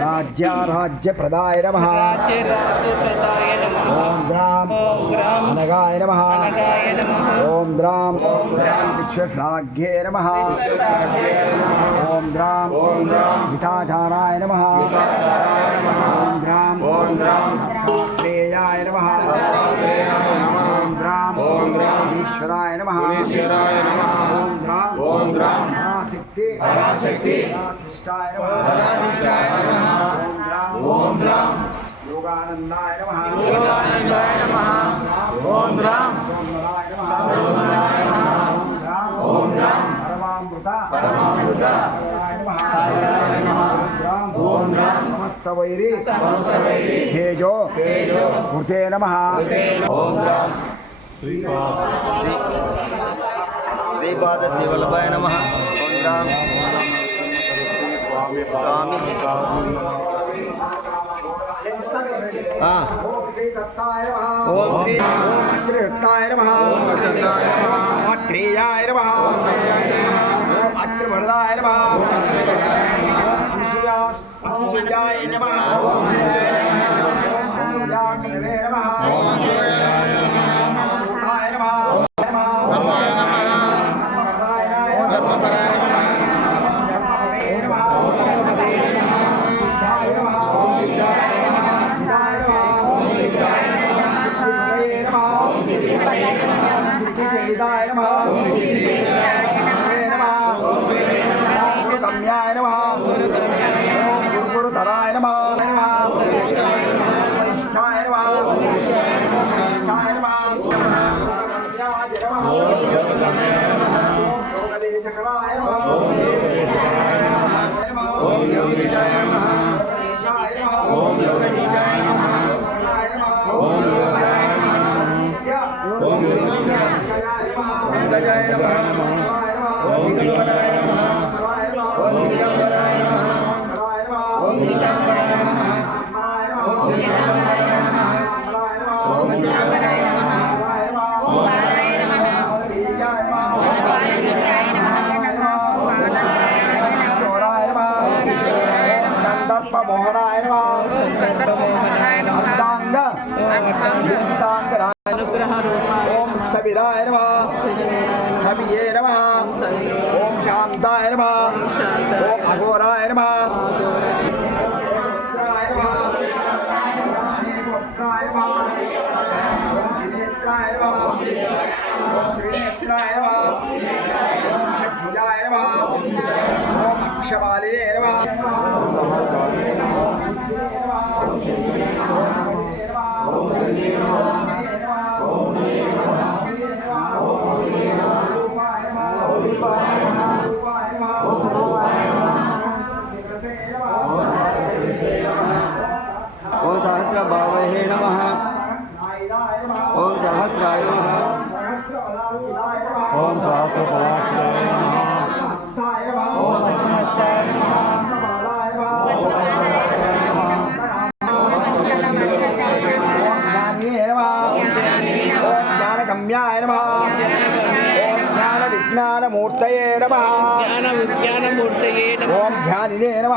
రాజ్యారాజ్య ప్రదాయ నమ ఓం గ్రాం అనగాయ నమ ఓం ద్రాం విశ్వసాఘ్యే నమ ఓం ద్రాం హితాచారాయ నమ ఓం ద్రాం ప్రేయాయ నమ ఓం ద్రాం ఈశ్వరాయ నమ ఓం ద్రాం పరాశక్తి పరాశక్తి పరాశిష్టాయ నమః. ఓం రామ్ యోగానందాయ నమః. యోగానందాయ నమః. ఓం రామ్ సోమరాయ నమః. సోమరాయ శ్రీ శ్రీపాద శ్రీ దత్తాయ నమః ఓం శ్రీ ఓం అత్రిదత్తాయ నమః ఆత్రేయాయ నమః. ఓం అత్రివరదాయ నమ. అంశుయా అంశుయాయ నమ. సిద్ధిసేవితాయ నమః ఓం సిద్ధిసేవితాయ నమః గురుతమ్యాయ నమః ఓం గురుగురుధరాయ నమః వరిష్ఠాయ నమః వరిష్ఠాయ నమః గమ్యాయ నమః ఓం యోగదేశకరాయ నమః ఓం యోగీశాయ నమః ఓం యోగీశాయ నమః ఓం యోగాయ నమః ఓం పంకజాయ నమః ఓం దిగంబరాయ నమః ఓం దిగంబరాయ నమః ఓం దిగంబరాయ నమః ఓం దిగంబరాయ నమః ఓం దిగంబరాయ నమః ఓం మోహనాయ అర్ధాంగ అనుగ్రహ రూపాయ ఓం స్థవిరాయ నమ స్థవియే నమ ఓం శాంతాయ నమ ఓం అఘోరాయ నమ ఓం నమ ఓం నమ ఓం త్రినేత్రాయ నమ ఓం త్రినేత్రాయ నమ ఓం షడ్భుజాయ నమ ఓం అక్షమాలినే నమ ఓం సహస్ర భావహే నమ. ఓం సహస్రాయ నమ. ఓం సహస్రపదాక్షరాయ నమః. జ్ఞానగమ్యాయ నమ. ఓం జ్ఞాన విజ్ఞానమూర్తయే నమ. జ్ఞాన విజ్ఞానమూర్తయే నమః. ఓం ధ్యానినే నమ.